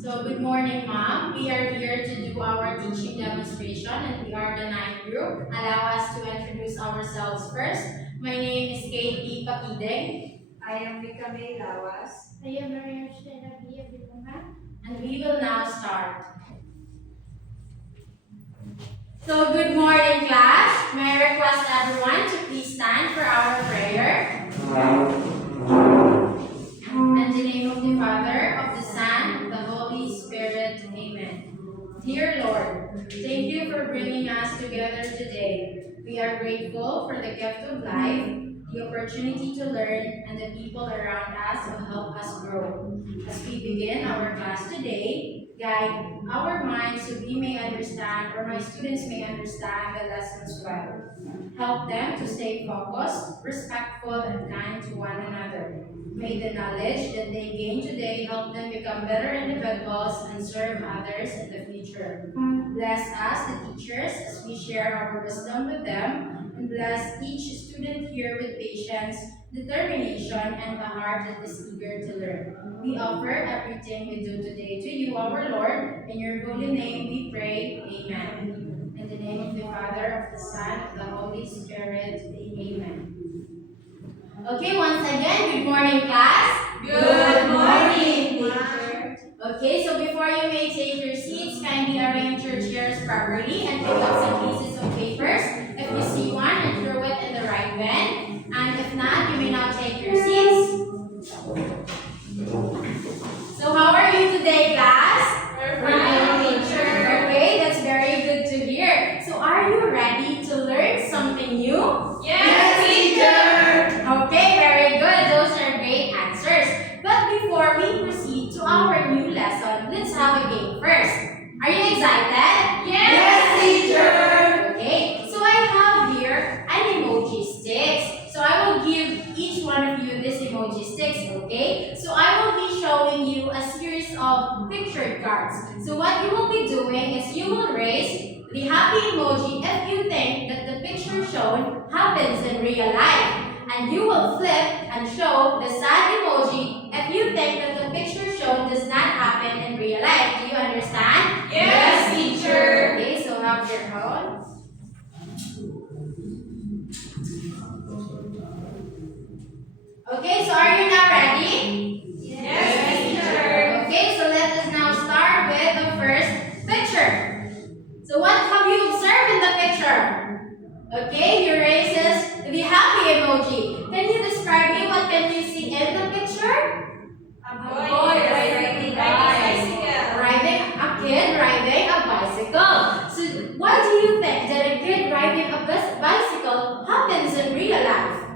So good morning, Mom. We are here to do our teaching demonstration and we are the 9th group. Allow us to introduce ourselves first. My name is Katie Pakideng. I am Mika May Lawas. I am Maria Shena Bia Bimunga. And we will now start. So good morning, class. May I request everyone to please stand for our prayer. In the name of the Father, of the Son, of the Holy Spirit. Amen. Dear Lord, thank you for bringing us together today. We are grateful for the gift of life, the opportunity to learn, and the people around us who help us grow. As we begin our class today, guide our minds so we may understand, or my students may understand the lessons well. Help them to stay focused, respectful, and kind to one another. May the knowledge that they gain today help them become better individuals and serve others in the future. Bless us, the teachers, as we share our wisdom with them, and bless each student here with patience, determination, and a heart that is eager to learn. We offer everything we do today to you, our Lord. In your holy name we pray. Amen. In the name of the Father, of the Son, of the Holy Spirit. Amen. Okay, once again, good morning, class. Good morning, teacher. Okay, so before you may take your seats, kindly arrange your chairs properly and pick up some pieces of papers. If you see one, and throw it in the right bin. And if not, you may now take your seats. So how are you today, class? Fine, teacher. Okay, that's very good to hear. So are you ready to learn something new? Yes, teacher. Okay, very good. Those are great answers. But before we proceed to our new lesson, let's have a game first. Are you excited? Yes, teacher. Okay, so I have here an emoji sticks. So I will give each one of you this emoji sticks, okay? So I will be showing you a series of pictured cards. So what you will be doing is you will raise the happy emoji if you think that the picture shown happens in real life. And you will flip and show the sad emoji if you think that the picture shown does not happen in real life. Do you understand? Yes, teacher. Okay, so have your own. Okay, so are you now ready? Yes, teacher. Okay, so let us now start with the first picture. So what have you observed in the picture? Okay, you raises the happy emoji. Can you describe me what can you see in the picture? A boy riding a bicycle. Riding a kid riding a bicycle. So why do you think that a kid riding a bicycle happens in real life?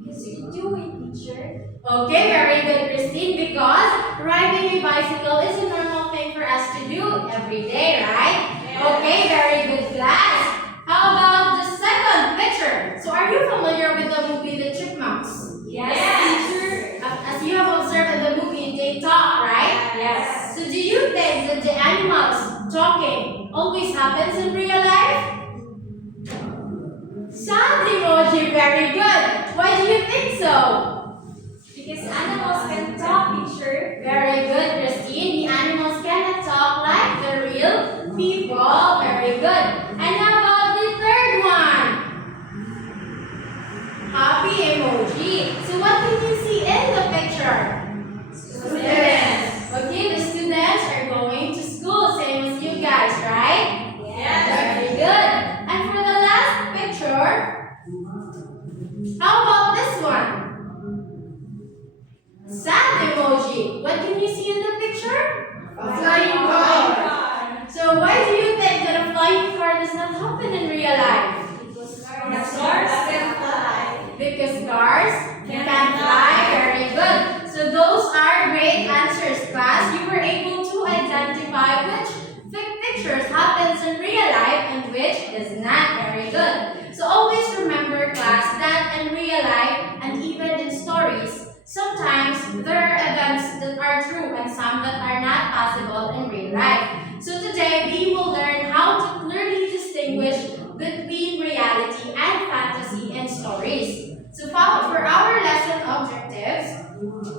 Because you do it, teacher. Okay, very good, Christine, because riding a bicycle is a normal thing for us to do every day, right? Yes. Okay, very good, class. How about the second picture? So are you familiar with the movie The Chipmunks? Yes. teacher. As you have observed in the movie, they talk, right? Yes. So do you think that the animals talking always happens in real life? Sad emoji, very good. Why do you think so? Because animals can talk, teacher. Very good, Christine. The animals cannot talk like the real people. Very good. And how about the third one? Happy emoji. So what can you see in the picture? Students. Okay, the students are going to school, same as you guys, right? Yes. Very good. And for the last picture, how about this one? Sad emoji. What can you see in the picture? A flying car. So why do you think that a flying car does not happen in real life? Because The stars can fly. Because cars can fly. Very good. So those are great answers, class. You were able to identify which pictures happens in real life and which does not. Very good. So always remember, class, that in real life and even in stories, sometimes there are events that are true and some that are not possible in real life. So today we will learn how to clearly distinguish between reality and fantasy in stories. So for our lesson objectives,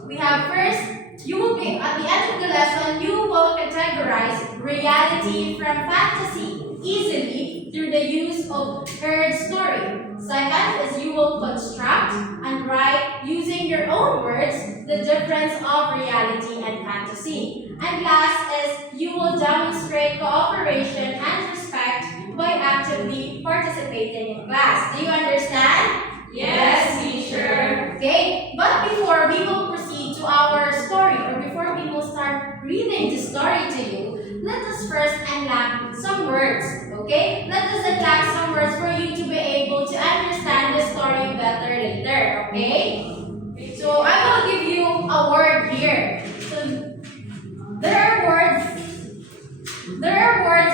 we have first, you will be at the end of the lesson lesson, you will categorize reality from fantasy easily through the use of heard story. Second is you will construct and write using your own words the difference of reality and fantasy. And last is you will demonstrate cooperation and respect by actively participating in class. Do you understand? Yes, teacher. Okay, but before we will proceed to our story, or before we will start reading the story to you, let us first unlock some words. Okay, let us unlock some words for you to be able to understand the story better later. Okay, so I will give you a word here. So there are words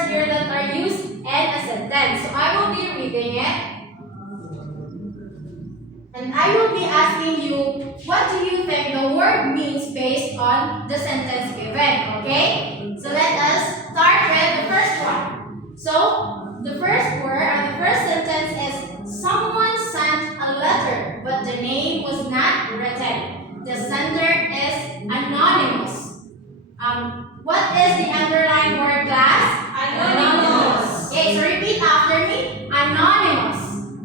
here that are used in a sentence. So I will be reading it. And I will be asking you, what do you think the word means based on the sentence given, okay? So let us start with the first one. So, the first word, or the first sentence is, someone sent a letter, but the name was not written. The sender is anonymous. What is the underlined word, class? Anonymous. Okay, so repeat after me. Anonymous.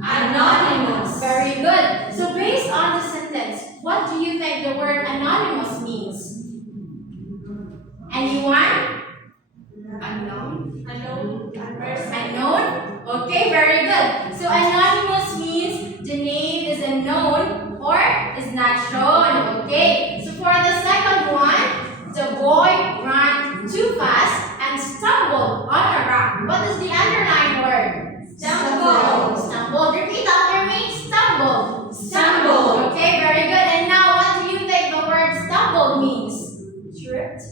Anonymous. Very good. So based on the sentence, what do you think the word anonymous means? Anyone? Unknown. Unknown person. Unknown? Okay, very good. So anonymous means the name is unknown or is not shown. Okay. So for the second one, the boy ran too fast and stumbled on a rock. What is the underlined word? Stumbled. Stumbled. Repeat after me. Stumbled. Stumbled. Okay, very good. And now, what do you think the word stumbled means? Tripped.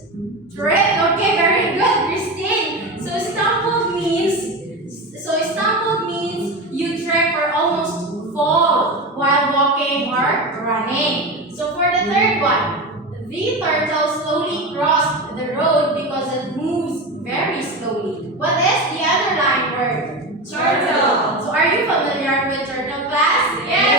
Tripped. Okay, very good, Christine. So stumbled means you trip or almost fall while walking or running. So for the third one, the turtle slowly crossed the road because it moves very slowly. What is the underlined word? Turtle. So are you familiar with turtle, class? Yes.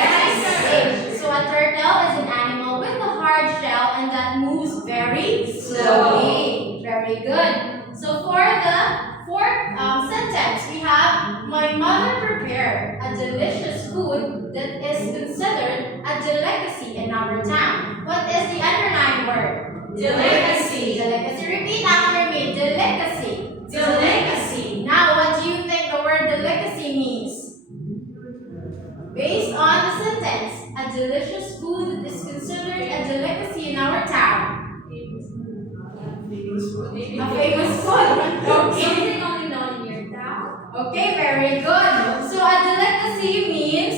Okay. So a turtle is an animal with a hard shell and that moves very slowly. Very good. So for the fourth sentence, we have, my mother prepared a delicious food that is considered a delicacy in our town. What is the underlined word? Delicacy. Delicacy. Repeat after me. Delicacy. Delicacy. Now, what do you think the word delicacy means? Based on the sentence, a delicious food that is considered a delicacy in our town. A famous food. Okay. Something only known in your town. Okay, very good. So a delicacy means,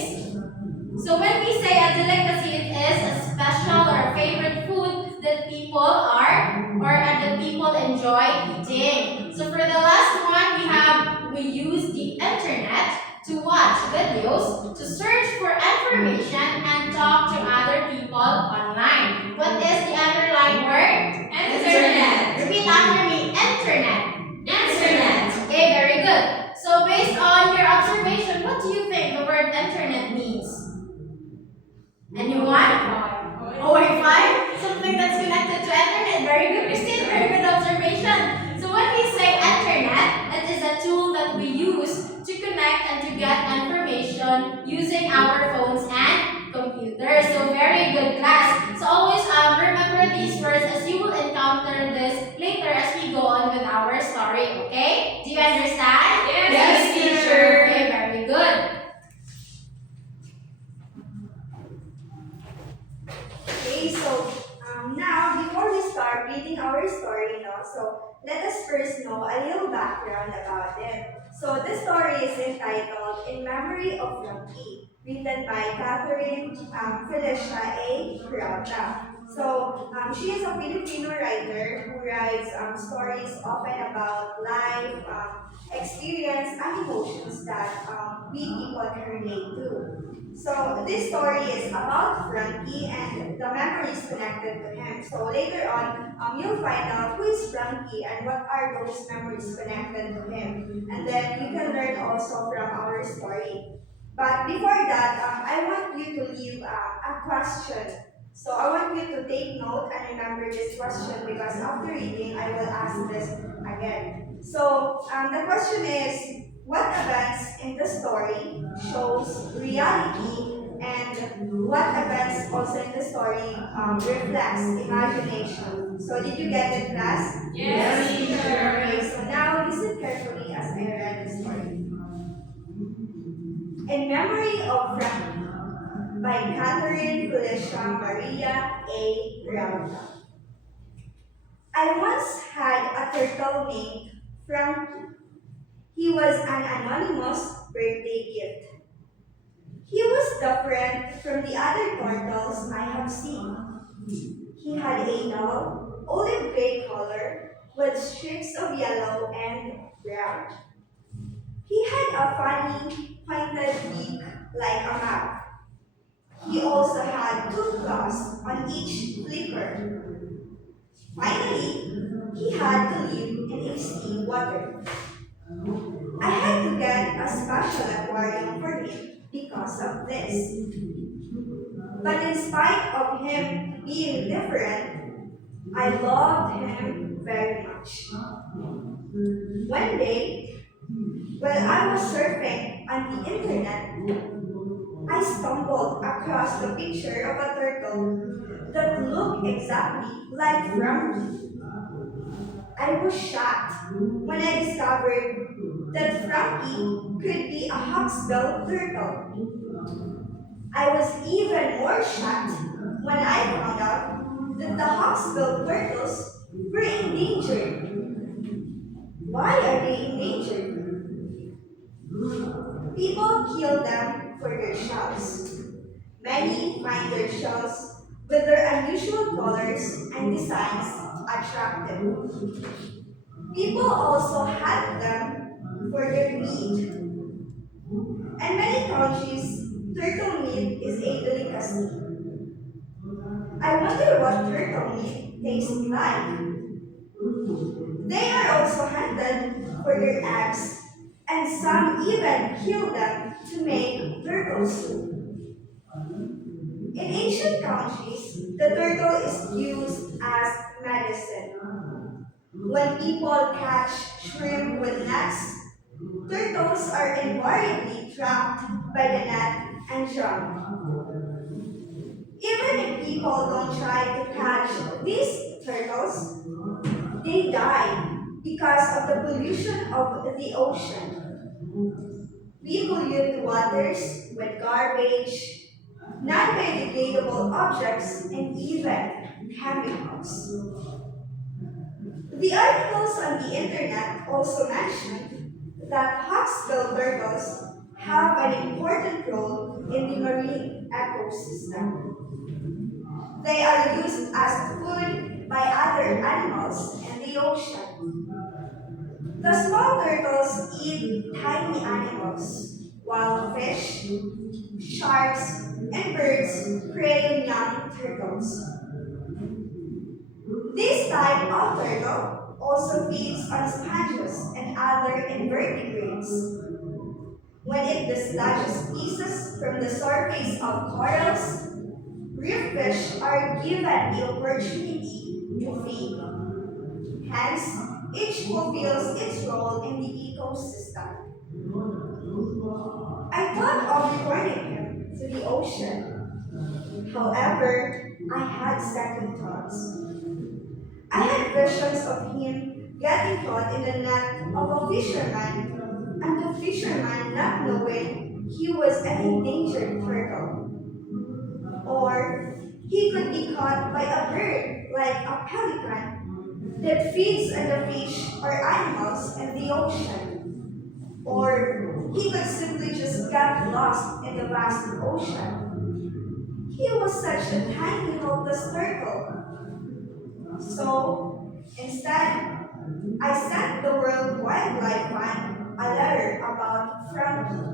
so when we say a delicacy, it is a special or favorite food that people are, or that people enjoy eating. So for the last one, we use the internet to watch videos, to search for information, and talk to other people online. What is the underlined word? Internet. Repeat after me. Internet. Internet. Okay, very good. So based on your observation, what do you think the word internet means? Anyone? Wi-Fi? Something that's connected to internet. Very good, Christine. Very good observation. So when we say internet, it is a tool that we use to connect and to get information using our phones and computers. So very good, class. So always remember these words as you will encounter this later as we go on with our story. Okay? Do you understand? Yes, teacher. Okay, very good. Okay, so now before we start reading our story, so let us first know a little background about it. So the story is entitled In Memory of Frankie, written by Catherine Felicia A. Peralta. So she is a Filipino writer who writes stories often about life, experience, and emotions that we people can relate to. So this story is about Frankie and the memories connected to him. So later on, you'll find out who is Frankie and what are those memories connected to him. And then you can learn also from our story. But before that, I want you to leave a question. So I want you to take note and remember this question because after reading, I will ask this again. So the question is, what events in the story shows reality and what events also in the story reflects imagination? So did you get it, class? Yes, teacher. Okay, so now listen carefully as I read the story. In Memory of Frankie by Catherine Felicia Maria A. Rauta. I once had a turtle named Frankie. He was an anonymous birthday gift. He was different from the other turtles I have seen. He had a dull, olive gray color with streaks of yellow and brown. He had a funny, pointed beak like a map. He also had two claws on each flipper. Finally, he had to live in a still water. I had to get a special aquarium for him because of this. But in spite of him being different, I loved him very much. One day, while I was surfing on the internet, I stumbled across the picture of a turtle that looked exactly like Frankie. I was shocked when I discovered that Frankie could be a hawksbill turtle. I was even more shocked when I found out that the hawksbill turtles were endangered. Why are they endangered? People kill them for their shells. Many find their shells with their unusual colors and designs attractive. People also hunt them for their meat. In many countries, turtle meat is a delicacy. I wonder what turtle meat tastes like. They are also hunted for their eggs, and some even kill them to make turtle soup. In ancient countries, the turtle is used as medicine. When people catch shrimp with nets, turtles are invariably trapped by the net and drowned. Even if people don't try to catch these turtles, they die because of the pollution of the ocean. We pollute the waters with garbage, non-biodegradable objects, and even chemicals. The articles on the internet also mention that hawksbill turtles have an important role in the marine ecosystem. They are used as food by other animals in the ocean. The small turtles eat tiny animals, while fish, sharks, and birds prey on young turtles. This type of turtle also feeds on sponges and other invertebrates. When it dislodges pieces from the surface of corals, reef fish are given the opportunity to feed. Hence, each fulfills its role in the ecosystem. I thought of returning him to the ocean. However, I had second thoughts. I had visions of him getting caught in the net of a fisherman, and the fisherman not knowing he was an endangered turtle. Or he could be caught by a bird like a pelican that feeds on the fish or animals in the ocean. Or he could simply just get lost in the vast ocean. He was such a tiny, helpless turtle. So, instead, I sent the World Wildlife Fund a letter about Frankie.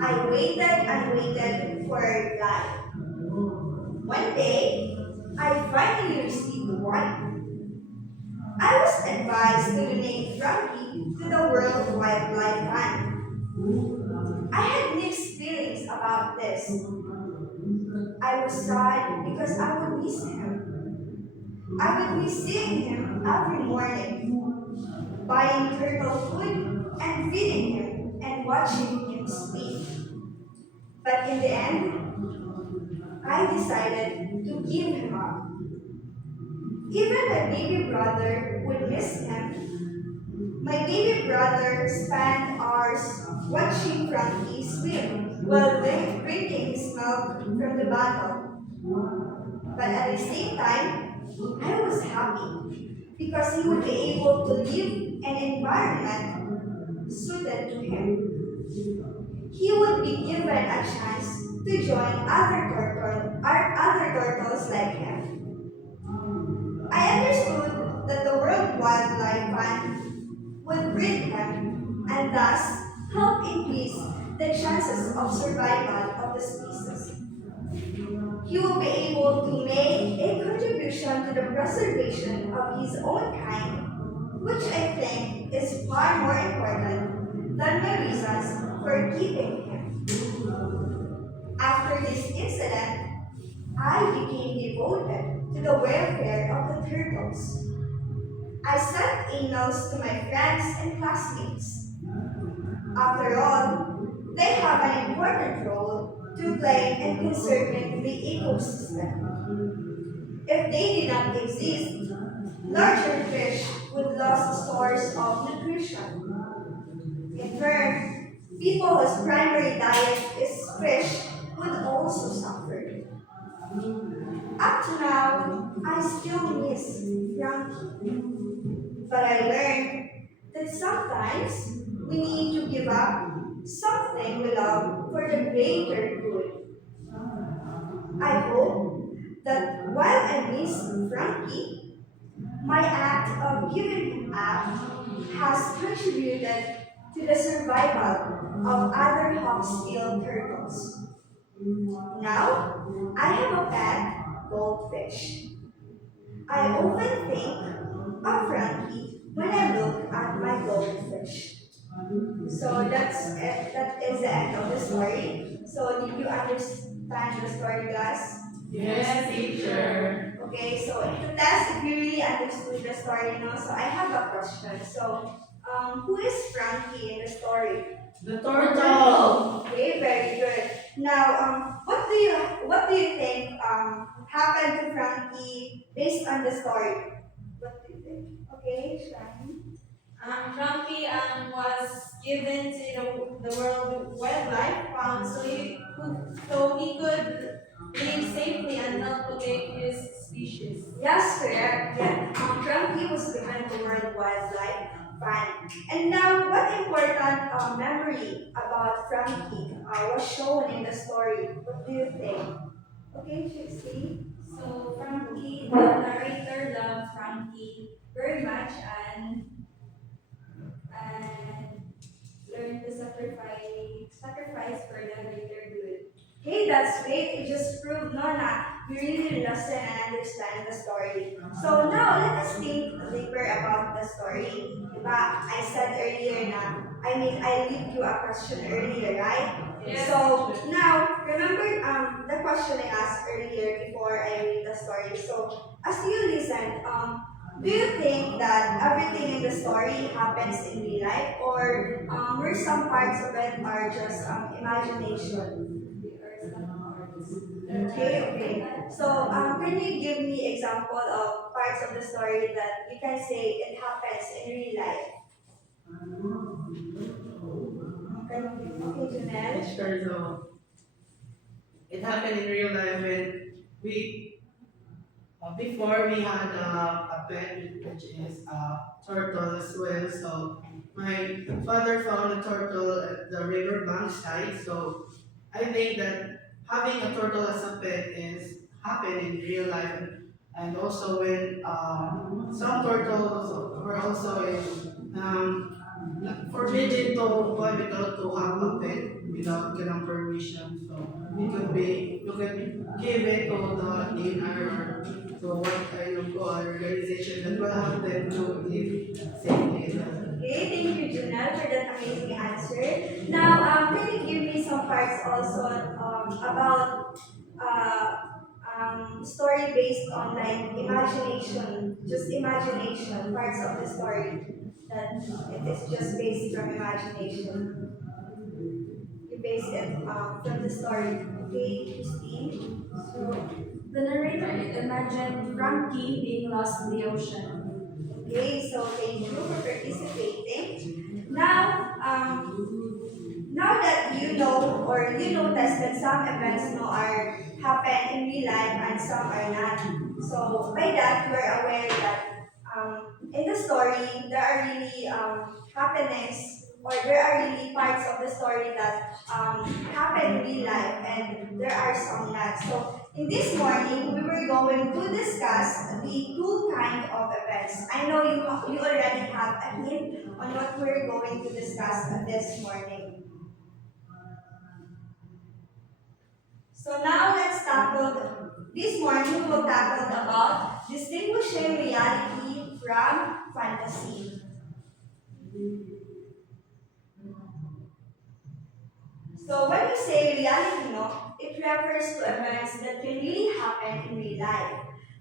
I waited and waited for a reply. One day, I finally received one. I was advised to donate Frankie to the World Wildlife Fund. I had mixed feelings about this. I was sad because I would miss him. I would be seeing him every morning, buying turtle food and feeding him and watching him sleep. But in the end, I decided to give him up. Even my baby brother would miss him. My baby brother spent hours watching Frankie swim while drinking his milk from the bottle. But at the same time, I was happy because he would be able to live in an environment suited to him. He would be given a chance to join other turtles like him. I understood that the World Wildlife Fund would breed him and thus help increase the chances of survival of the species. He will be able to make a contribution to the preservation of his own kind, which I think is far more important than my reasons for keeping him. After this incident, I became devoted to the welfare of the turtles. I sent emails to my friends and classmates. After all, they have an important role to play in conserving the ecosystem. If they did not exist, larger fish would lose a source of nutrition. In turn, people whose primary diet is fish would also suffer. Up to now, I still miss Frankie. But I learned that sometimes we need to give up something we love for the greater good. I hope that while I miss Frankie, my act of giving him up has contributed to the survival of other hawksbill turtles. Now, I have a pet goldfish. I often think of Frankie when I look at my goldfish. So that's it. That is the end of the story. So did you understand the story, class? Yes, teacher. Okay, so to test if you really understood the story, so I have a question. So, who is Frankie in the story? The turtle. Okay, very good. Now, what do you think happened to Frankie based on the story? What do you think? Okay, Shani. Frankie was given to the World Wildlife Fund so he could live safely and help protect his species. Yes, correct. Yeah. Frankie was given the World Wildlife Fund. And now, what important memory about Frankie was shown in the story? What do you think? Okay, Trixie. So Frankie, the narrator loved Frankie very much and learned to sacrifice for the greater good. Hey, that's great. You just proved, Nona, you really listen and understand the story. So now, let us think deeper about the story. Diba, I said earlier I leave you a question earlier, right? Yes. So now, remember the question I asked earlier before I read the story. So, as you listened, do you think that everything in the story happens in real life, or were some parts of it are just imagination? Okay. So, can you give me example of parts of the story that you can say it happens in real life? Okay, Janelle. Sure, so it happened in real life when we before we had a pet which is a turtle as well. So my father found a turtle at the riverbank side. So I think that having a turtle as a pet is happen in real life, and also when some turtles were also forbidden to go without to have a pet without getting permission. So it could be you can give it to the owner or to what kind of organization that will help them to live safely. Okay, thank you, Janelle, for that amazing answer. Now, can you give me some parts also about story based on like imagination, just imagination, parts of the story that it is just based from imagination. You base it from the story. Okay, Christine? So, The narrator imagined Frankie being lost in the ocean. okay, so thank you for participating. Now that you know or you notice that some events are happen in real life and some are not. So by that you are aware that in the story there are really happenings or there are really parts of the story that happen in real life and there are some not. So in this morning we were going to discuss the two kind of events. I know you already have a hint on what we're going to discuss this morning. So now let's tackle, this morning we will tackle about distinguishing reality from fantasy. So when we say reality, it refers to events that can really happen in real life.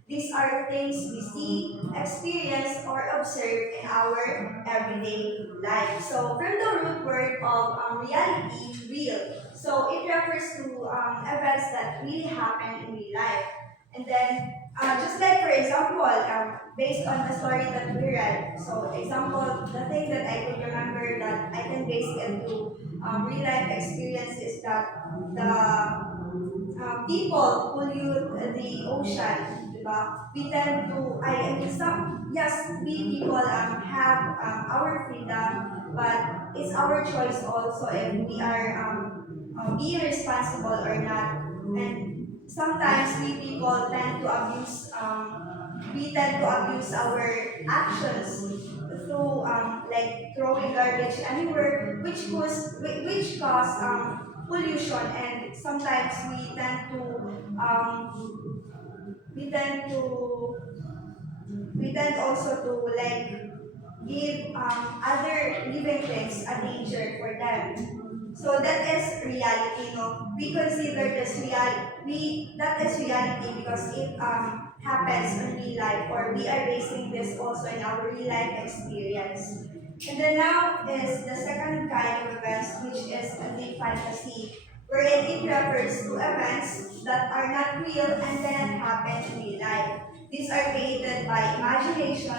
These are things we see, experience, or observe in our everyday life. So from the root word of reality, real. So it refers to events that really happen in real life. And then, just like for example, based on the story that we read. So example, the thing that I could remember that I can base into real life experience is that the people pollute the ocean, diba? We tend to, I mean, some, yes, we people have our freedom, but it's our choice also if we are being responsible or not. And sometimes we people tend to abuse, we tend to abuse our actions through like throwing garbage anywhere, which cause pollution, and sometimes we tend to we tend also to like give other living things a danger for them. So that is reality, we consider this that is reality because it happens in real life, or we are basing this also in our real life experience. And then now is the second kind of events, which is the fantasy, wherein it refers to events that are not real and cannot happen in real life. These are created by imagination,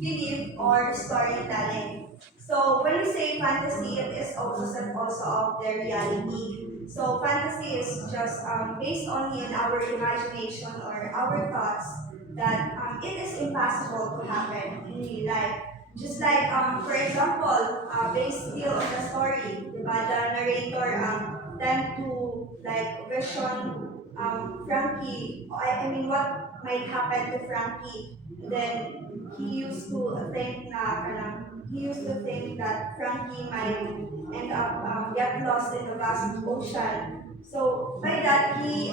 belief, or storytelling. So when we say fantasy, it is opposite also of the reality. So fantasy is just based only on our imagination or our thoughts that it is impossible to happen in real life. Just like, for example, based still on the story, diba, the narrator tend to like vision Frankie, I mean, what might happen to Frankie. Then he used to think that Frankie might end up get lost in the vast ocean. So by that he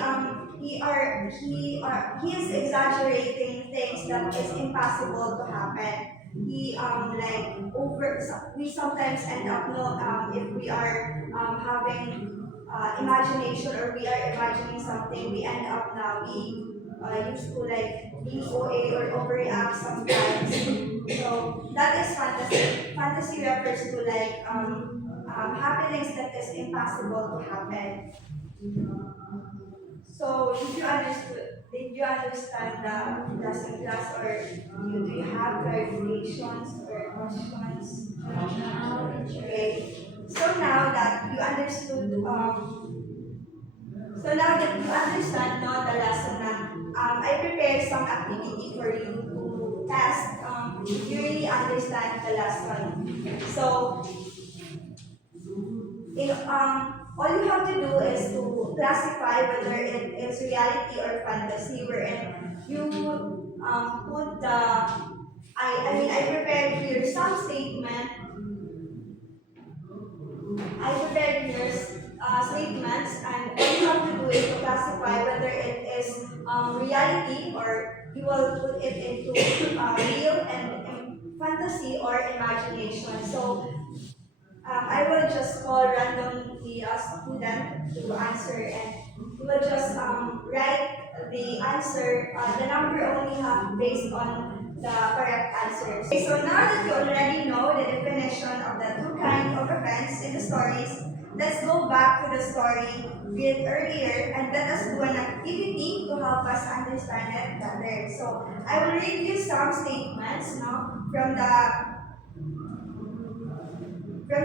is exaggerating things that is impossible to happen. He we sometimes end up if we are having imagination, or we are imagining something, we end up now we used to like be OA or overreact sometimes. So that is fantasy. Fantasy refers to like happenings that is impossible to happen. So did you understand the lesson class, or do you have clarifications or questions? Okay. So now that you understood so now that you understand the lesson na, I prepared some activity for you to test if you really understand the lesson. So all you have to do is to classify whether it is reality or fantasy, wherein you put the I prepared here some statement. I prepared here statements, and all you have to do is to classify whether it is reality, or you will put it into real and fantasy or imagination. So I will just call randomly a student to answer, and you will just write the answer, the number only based on the correct answers. Okay, so now that you already know the definition of the two kinds of events in the stories, let's go back to the story read earlier and let us do an activity to help us understand it better. So I will read you some statements now from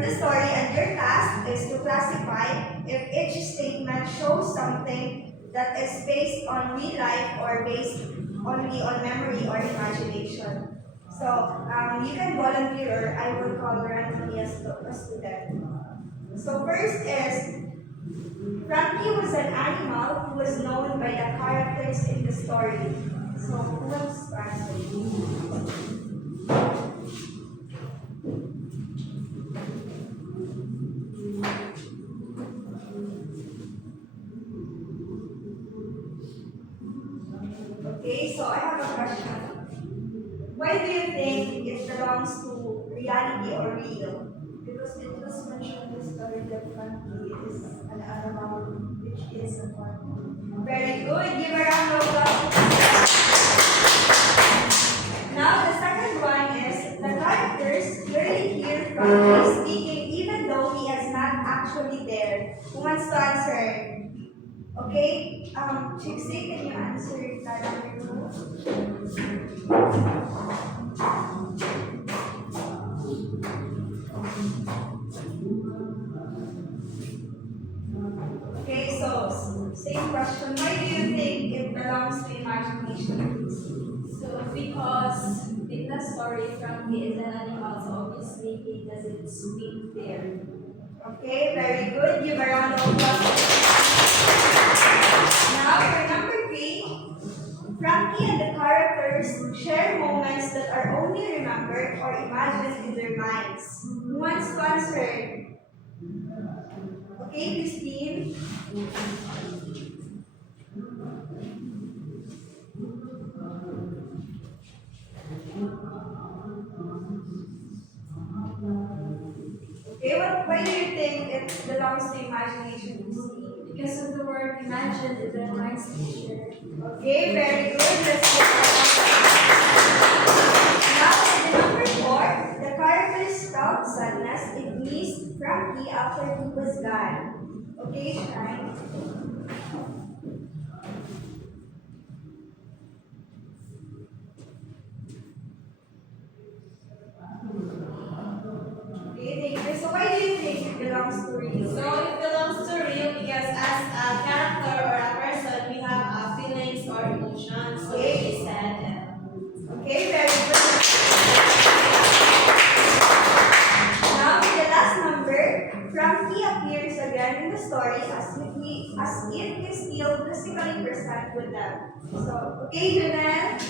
the story, and your task is to classify if each statement shows something that is based on real life or based only on memory or imagination. So you can volunteer or I will call randomly a student. So first is Frankie was an animal who was known by the characters in the story. So who wants to answer? Okay, so I have a question. Why do you think it belongs to reality or real? Because it was mentioned in the story that Frankie is an animal which is a part. Very good. Give a round of applause. Now the second one is the characters clearly hear Frankie speaking even though he is not actually there. Who wants to answer? Okay, Chixie, can you answer that number two? Okay, so same question. Why do you think it belongs to imagination? So because in the story, Frankie is an animal, so obviously he doesn't speak there. Okay, very good. Give a round of applause. Now for number three, Frankie and the characters share moments that are only remembered or imagined in their minds. Who wants to answer? Okay, Christine. Okay, why do you think it belongs to imagination, Christine? Because of the word imagine, it reminds teacher. Okay, very good. Let's go. Now, in number four, the characters felt sadness. It missed Frankie after he was gone. Okay, Shine. Okay, thank you. So why do you think it belongs to real? So it belongs to real because as a character or a person, we have feelings or emotions. So Okay. we said Okay, very good. Now, in the last number, Frankie appears again in the story as if he is still physically present with them. So, okay, Junel?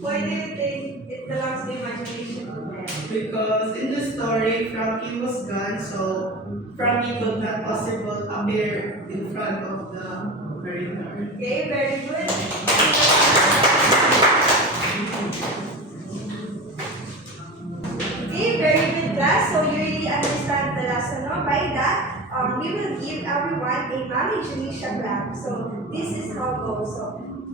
Why do you think it belongs to imagination, Junel? Because in the story, Frankie was gone, so Frankie could not possible appear in front of the narrator. Okay, very good. Okay, very good class. So you really understand the lesson, no? By that, we will give everyone a Mami Janisha clap. So this is how it goes. So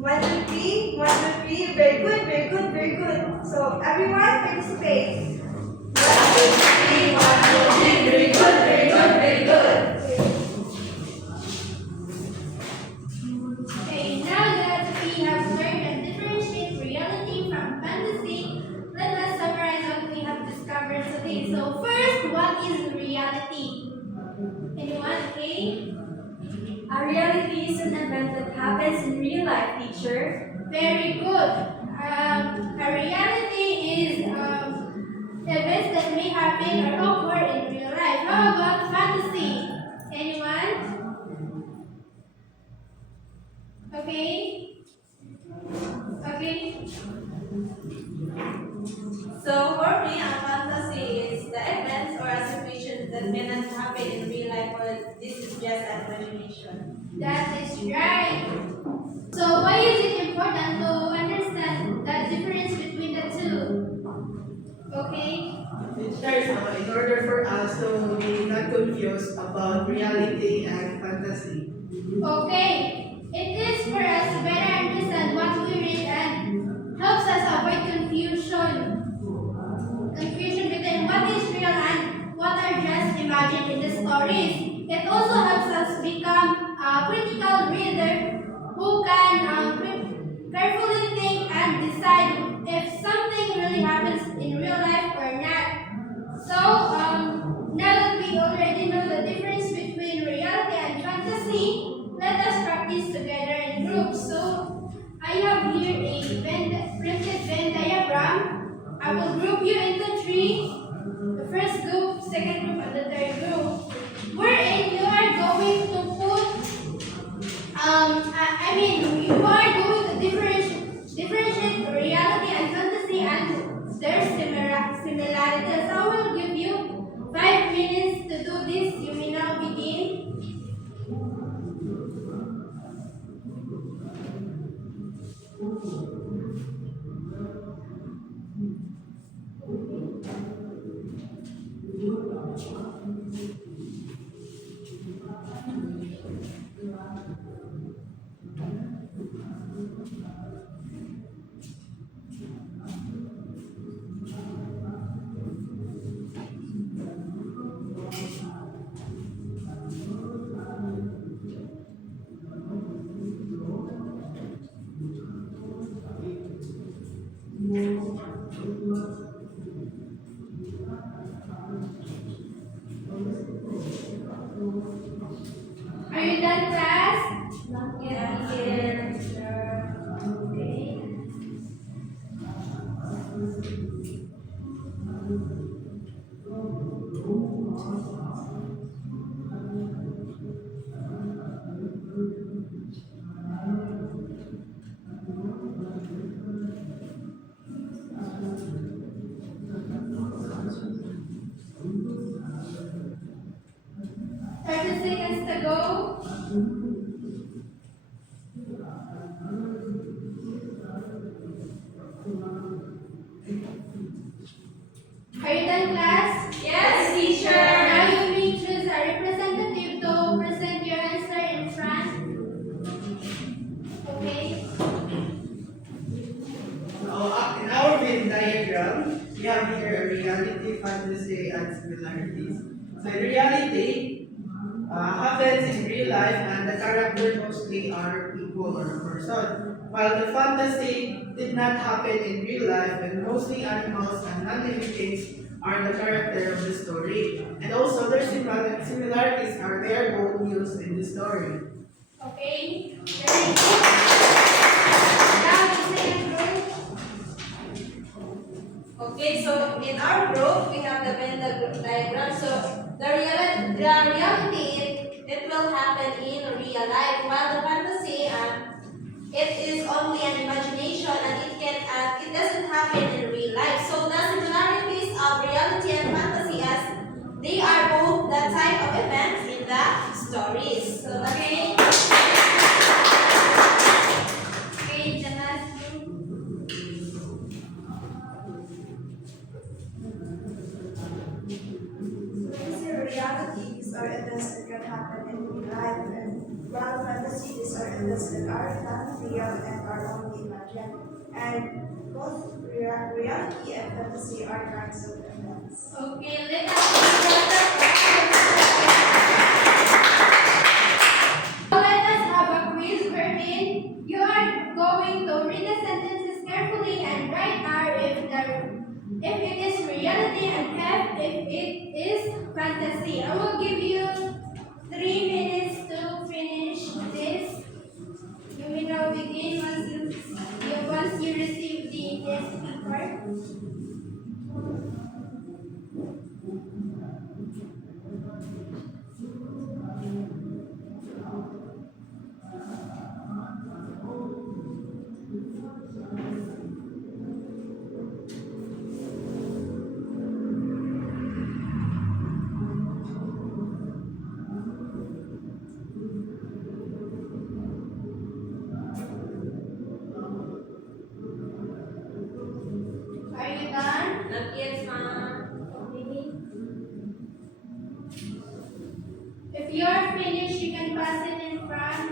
1, 2, 3, 1, 2, 3. Very good, very good, very good. So everyone participate. 1, 2, 3, 1, 2, 3. Very good, very good, very good. Okay, now that we have learned and differentiate reality from fantasy, let us summarize what we have discovered today. So first, what is reality? Anyone? Okay. A reality is an event that happens in real life, teacher. Very good. A reality is events that may happen or occur in real life. How about fantasy? Anyone? Okay. Okay. So for me, a fantasy is the event or a situation that cannot happen in real life, or this is just an imagination. That is right. So why is it important to understand Okay? Teachers, in order for us to be not confused about reality and fantasy. Okay, it is for us to better understand what we read and helps us avoid confusion between what is real and what are just imagined in the stories. It also helps us become a critical reader who can carefully think and decide if something really happens in real life or not. So, now that we already know the difference between reality and fantasy, let us practice together in groups. So, I have here a printed Venn diagram. I will group you into three. The first group, second group, and the third group. Wherein you are going to put, you are going to differentiate reality and fantasy and their similarities. So I will give you 5 minutes to do this. You may now begin. Are you done, class? Not yet here, teacher. Okay. Seconds to go. Are you done, class? Yes, teacher. Now you may choose a representative to present your answer in front. Okay. So, in our Venn diagram, we have here reality, fantasy, and similarities. So, in reality, happens in real life, and the characters mostly are people or a person. While the fantasy did not happen in real life, and mostly animals and non-living things are the character of the story. And also, their similarities are their own used in the story. Okay. Very good. Now the second group. Okay, so in our group, we have the Venn diagram. So the reality, it will happen in real life, while the fantasy, it is only an imagination and it doesn't happen in real life. So the similarities of reality and fantasy, as they are both the type of events in the stories. So that's Okay. Okay, the last group. So these are reality, these are events that can happen in real life, and while fantasy, these are events that are not real and are only imagined. And both reality and fantasy are kinds of events. Okay, let us have a quiz wherein you are going to read the sentences carefully and write R if it is reality and F if it is fantasy. I will give you 3 minutes to finish this. You may now begin once you receive the test paper. Are you done? If you are finished, you can pass it in front.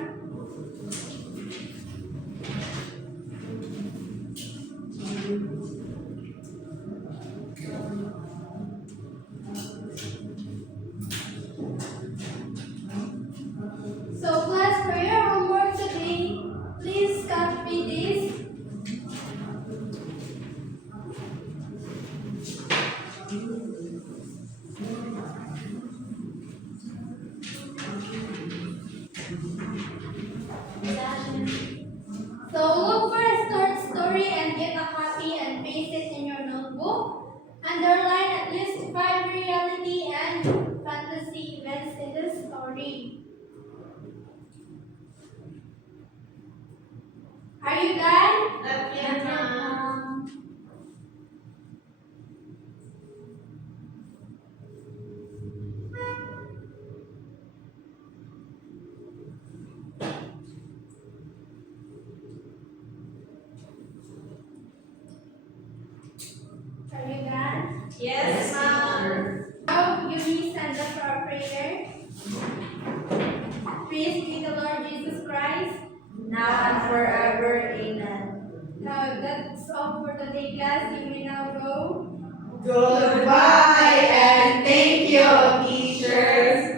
So class, for your homework today, please copy this. So look for a short story and get a copy and paste it in your notebook. Underline at least 5 reality and fantasy events in the story. Are you done? Not yet, ma'am. Are you done? Yes, ma'am. Now, you stand up for our prayer. Praise be the Lord Jesus Christ. Now and forever. Amen. Now, that's all for today, class. You may now go. Goodbye and thank you, teachers.